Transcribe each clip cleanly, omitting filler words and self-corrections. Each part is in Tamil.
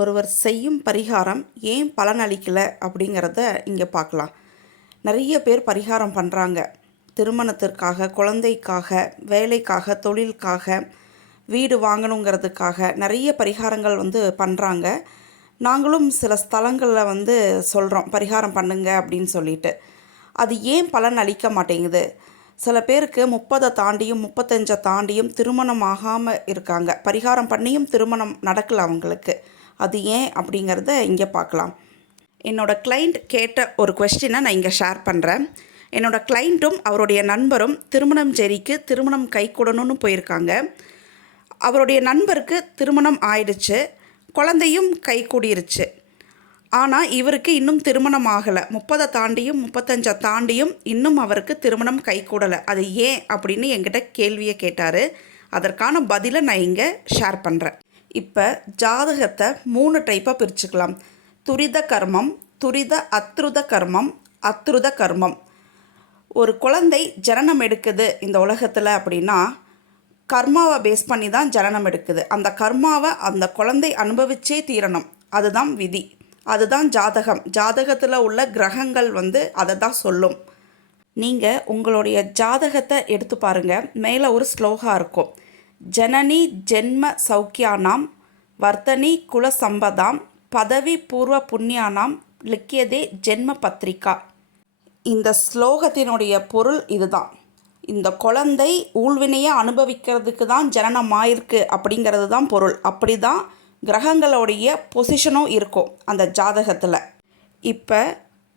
ஒருவர் செய்யும் பரிகாரம் ஏன் பலனளிக்கலை அப்படிங்கிறத இங்கே பார்க்கலாம். நிறைய பேர் பரிகாரம் பண்ணுறாங்க. திருமணத்திற்காக, குழந்தைக்காக, வேலைக்காக, தொழிலுக்காக, வீடு வாங்கணுங்கிறதுக்காக நிறைய பரிகாரங்கள் பண்ணுறாங்க. நாங்களும் சில ஸ்தலங்களில் சொல்கிறோம் பரிகாரம் பண்ணுங்க அப்படின்னு சொல்லிட்டு. அது ஏன் பலன் அளிக்க மாட்டேங்குது? சில பேருக்கு 30 தாண்டியும் 35 தாண்டியும் திருமணம் ஆகாமல் இருக்காங்க. பரிகாரம் பண்ணியும் திருமணம் நடக்கலை அவங்களுக்கு. அது ஏன் அப்படிங்கிறத இங்கே பார்க்கலாம். என்னோடய கிளைண்ட் கேட்ட ஒரு கொஸ்டினை நான் இங்கே ஷேர் பண்ணுறேன். என்னோடய கிளைண்ட்டும் அவருடைய நண்பரும் திருமணம் ஜெரிக்கு திருமணம் கைகூடணும்னு போயிருக்காங்க. அவருடைய நண்பருக்கு திருமணம் ஆயிடுச்சு, குழந்தையும் கைகூடிருச்சு. ஆனால் இவருக்கு இன்னும் திருமணம் ஆகலை. 30 தாண்டியும் 35 தாண்டியும் இன்னும் அவருக்கு திருமணம் கைகூடலை. அது ஏன் அப்படின்னு என்கிட்ட கேள்வியை கேட்டார். அதற்கான பதிலை நான் இங்கே ஷேர் பண்ணுறேன். இப்போ ஜாதகத்தை 3 டைப்பாக பிரிச்சுக்கலாம். துரித கர்மம், துரித அத்ருத கர்மம், அத்ருத கர்மம். ஒரு குழந்தை ஜனனம் எடுக்குது இந்த உலகத்தில் அப்படின்னா கர்மாவை பேஸ் பண்ணி தான் ஜனனம் எடுக்குது. அந்த கர்மாவை அந்த குழந்தை அனுபவிச்சே தீரணும். அதுதான் விதி, அதுதான் ஜாதகம். ஜாதகத்தில் உள்ள கிரகங்கள் அதை தான் சொல்லும். நீங்கள் உங்களுடைய ஜாதகத்தை எடுத்து பாருங்கள். மேலே ஒரு ஸ்லோகா இருக்கும். ஜனனி ஜென்ம சௌக்கியானாம் வர்த்தனி குல சம்பதாம் பதவி பூர்வ புண்ணியானாம் லிக்கியதே ஜென்ம பத்திரிகா. இந்த ஸ்லோகத்தினுடைய பொருள் இதுதான். இந்த குழந்தை ஊழ்வினையை அனுபவிக்கிறதுக்கு தான் ஜனனம் ஆயிருக்கு அப்படிங்கிறது தான் பொருள். அப்படி தான் கிரகங்களுடைய பொசிஷனும் இருக்கும் அந்த ஜாதகத்தில். இப்போ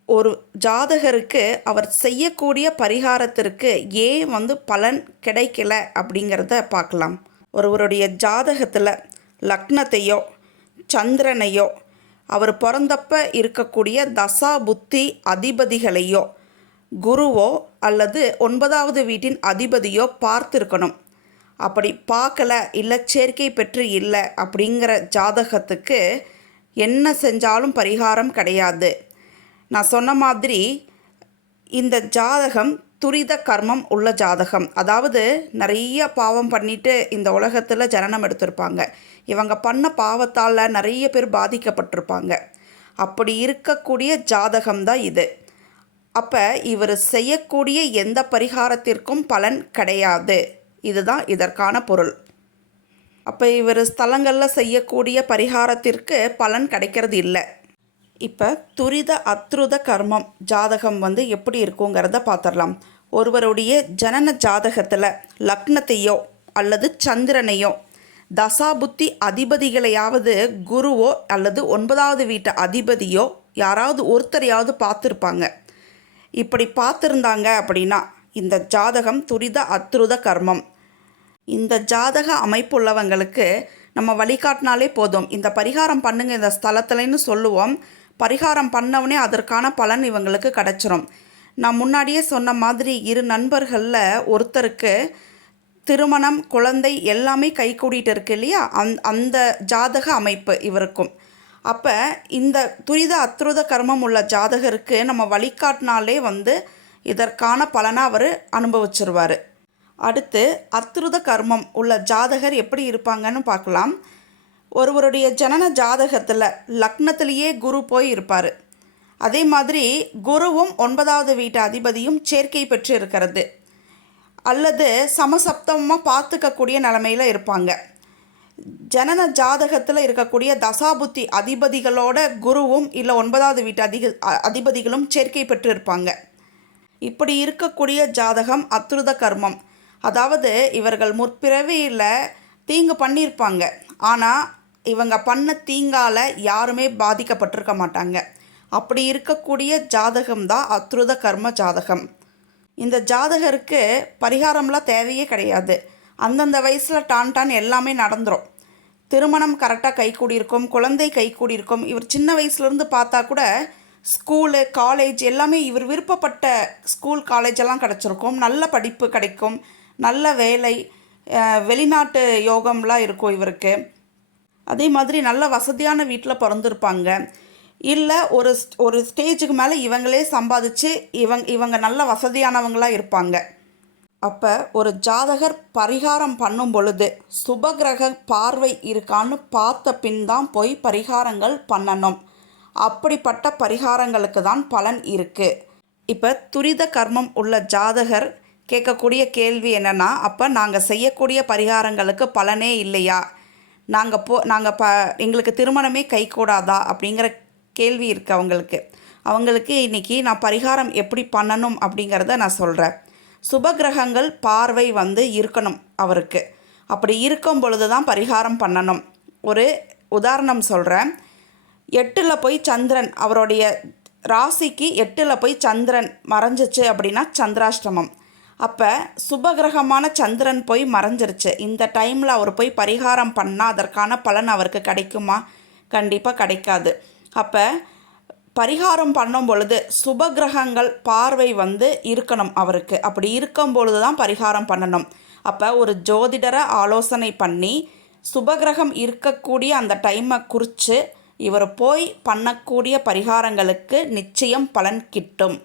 ஒரு ஜாதகருக்கு அவர் செய்யக்கூடிய பரிகாரத்திற்கு ஏன் பலன் கிடைக்கல அப்படிங்கிறத பார்க்கலாம். ஒருவருடைய ஜாதகத்தில் லக்னத்தையோ சந்திரனையோ அவர் பிறந்தப்ப இருக்கக்கூடிய தசா புத்தி அதிபதிகளையோ குருவோ அல்லது 9வது வீட்டின் அதிபதியோ பார்த்துருக்கணும். அப்படி பார்க்கல, இல்லை சேர்க்கை பெற்று இல்லை அப்படிங்கிற ஜாதகத்துக்கு என்ன செஞ்சாலும் பரிகாரம் கிடையாது. நான் சொன்ன மாதிரி இந்த ஜாதகம் துரித கர்மம் உள்ள ஜாதகம். அதாவது நிறைய பாவம் பண்ணிட்டு இந்த உலகத்தில் ஜனனம் எடுத்திருப்பாங்க. இவங்க பண்ண பாவத்தால் நிறைய பேர் பாதிக்கப்பட்டிருப்பாங்க. அப்படி இருக்கக்கூடிய ஜாதகம் தான் இது. அப்போ இவர் செய்யக்கூடிய எந்த பரிகாரத்திற்கும் பலன் கிடையாது. இதுதான் இதற்கான பொருள். அப்போ இவர் ஸ்தலங்களில் செய்யக்கூடிய பரிகாரத்திற்கு பலன் கிடைக்கிறது இல்லை. இப்போ துரித அத்ருத கர்மம் ஜாதகம் எப்படி இருக்குங்கிறத பார்த்துடலாம். ஒருவருடைய ஜனன ஜாதகத்தில் லக்னத்தையோ அல்லது சந்திரனையோ தசாபுத்தி அதிபதிகளையாவது குருவோ அல்லது 9வது வீட்டு அதிபதியோ யாராவது ஒருத்தரையாவது பார்த்துருப்பாங்க. இப்படி பார்த்துருந்தாங்க அப்படின்னா இந்த ஜாதகம் துரித அத்ருத கர்மம். இந்த ஜாதக அமைப்புள்ளவங்களுக்கு நம்ம வழிகாட்டினாலே போதும். இந்த பரிகாரம் பண்ணுங்க இந்த ஸ்தலத்துலன்னு சொல்லுவோம். பரிகாரம் பண்ணவனே அதற்கான பலன் இவங்களுக்கு கிடச்சிரும். நான் முன்னாடியே சொன்ன மாதிரி 2 நண்பர்களில் ஒருத்தருக்கு திருமணம், குழந்தை எல்லாமே கைகூடிட்டு இருக்கு இல்லையா? அந்த ஜாதக அமைப்பு இவருக்கும். அப்போ இந்த துரித அத்ருத கர்மம் உள்ள ஜாதகருக்கு நம்ம வழிகாட்டினாலே இதற்கான பலனை அவர் அனுபவிச்சிருவார். அடுத்து அத்ருத கர்மம் உள்ள ஜாதகர் எப்படி இருப்பாங்கன்னு பார்க்கலாம். ஒருவருடைய ஜனன ஜாதகத்தில் லக்னத்திலேயே குரு போய் இருப்பார். அதே மாதிரி குருவும் 9வது வீட்டு அதிபதியும் சேர்க்கை பெற்று இருக்கிறது அல்லது சமசப்தமாக பார்த்துக்கக்கூடிய நிலமையில் இருப்பாங்க. ஜனன ஜாதகத்தில் இருக்கக்கூடிய தசாபுத்தி அதிபதிகளோட குருவும் இல்லை 9வது வீட்டு அதிபதிகளும் சேர்க்கை பெற்று இருப்பாங்க. இப்படி இருக்கக்கூடிய ஜாதகம் அத்ருத கர்மம். அதாவது இவர்கள் முற்பிறவியில் தீங்கு பண்ணியிருப்பாங்க. ஆனால் இவங்க பண்ண தீங்கால் யாருமே பாதிக்கப்பட்டிருக்க மாட்டாங்க. அப்படி இருக்கக்கூடிய ஜாதகம் தான் அத்ருத கர்ம ஜாதகம். இந்த ஜாதகருக்கு பரிகாரம்லாம் தேவையே கிடையாது. அந்தந்த வயசில் டான் எல்லாமே நடந்துடும். திருமணம் கரெக்டாக கைகூடியிருக்கும், குழந்தை கைகூடியிருக்கும். இவர் சின்ன வயசுலேருந்து பார்த்தா கூட ஸ்கூலு, காலேஜ் எல்லாமே இவர் விருப்பப்பட்ட ஸ்கூல், காலேஜெல்லாம் கிடச்சிருக்கும். நல்ல படிப்பு கிடைக்கும், நல்ல வேலை, வெளிநாட்டு யோகம்லாம் இருக்கும் இவருக்கு. அதே மாதிரி நல்ல வசதியான வீட்டில் பிறந்திருப்பாங்க. இல்லை ஒரு ஸ்டேஜுக்கு மேலே இவங்களே சம்பாதிச்சு இவங்க நல்ல வசதியானவங்களாக இருப்பாங்க. அப்போ ஒரு ஜாதகர் பரிகாரம் பண்ணும் பொழுது சுபகிரக பார்வை இருக்கான்னு பார்த்த பின் தான் போய் பரிகாரங்கள் பண்ணணும். அப்படிப்பட்ட பரிகாரங்களுக்கு தான் பலன் இருக்குது. இப்போ துரித கர்மம் உள்ள ஜாதகர் கேட்கக்கூடிய கேள்வி என்னென்னா, அப்போ நாங்கள் செய்யக்கூடிய பரிகாரங்களுக்கு பலனே இல்லையா, நாங்கள் எங்களுக்கு திருமணமே கைகூடாதா அப்படிங்கிற கேள்வி இருக்குது அவங்களுக்கு இன்றைக்கி நான் பரிகாரம் எப்படி பண்ணணும் அப்படிங்கிறத நான் சொல்கிறேன். சுபகிரகங்கள் பார்வை இருக்கணும் அவருக்கு. அப்படி இருக்கும் பொழுது தான் பரிகாரம் பண்ணணும். ஒரு உதாரணம் சொல்கிறேன். 8ல் போய் சந்திரன், அவருடைய ராசிக்கு 8ல் போய் சந்திரன் மறைஞ்சிச்சு அப்படின்னா சந்திராஷ்டமம். அப்போ சுபகிரகமான சந்திரன் போய் மறைஞ்சிருச்சு. இந்த டைமில் அவர் போய் பரிகாரம் பண்ணால் அதற்கான பலன் அவருக்கு கிடைக்குமா? கண்டிப்பாக கிடைக்காது. அப்போ பரிகாரம் பண்ணும் பொழுது சுபகிரகங்கள் பார்வை இருக்கணும் அவருக்கு. அப்படி இருக்கும் பொழுது தான் பரிகாரம் பண்ணணும். அப்போ ஒரு ஜோதிடரை ஆலோசனை பண்ணி சுபகிரகம் இருக்கக்கூடிய அந்த டைமை குறித்து இவர் போய் பண்ணக்கூடிய பரிகாரங்களுக்கு நிச்சயம் பலன் கிட்டும்.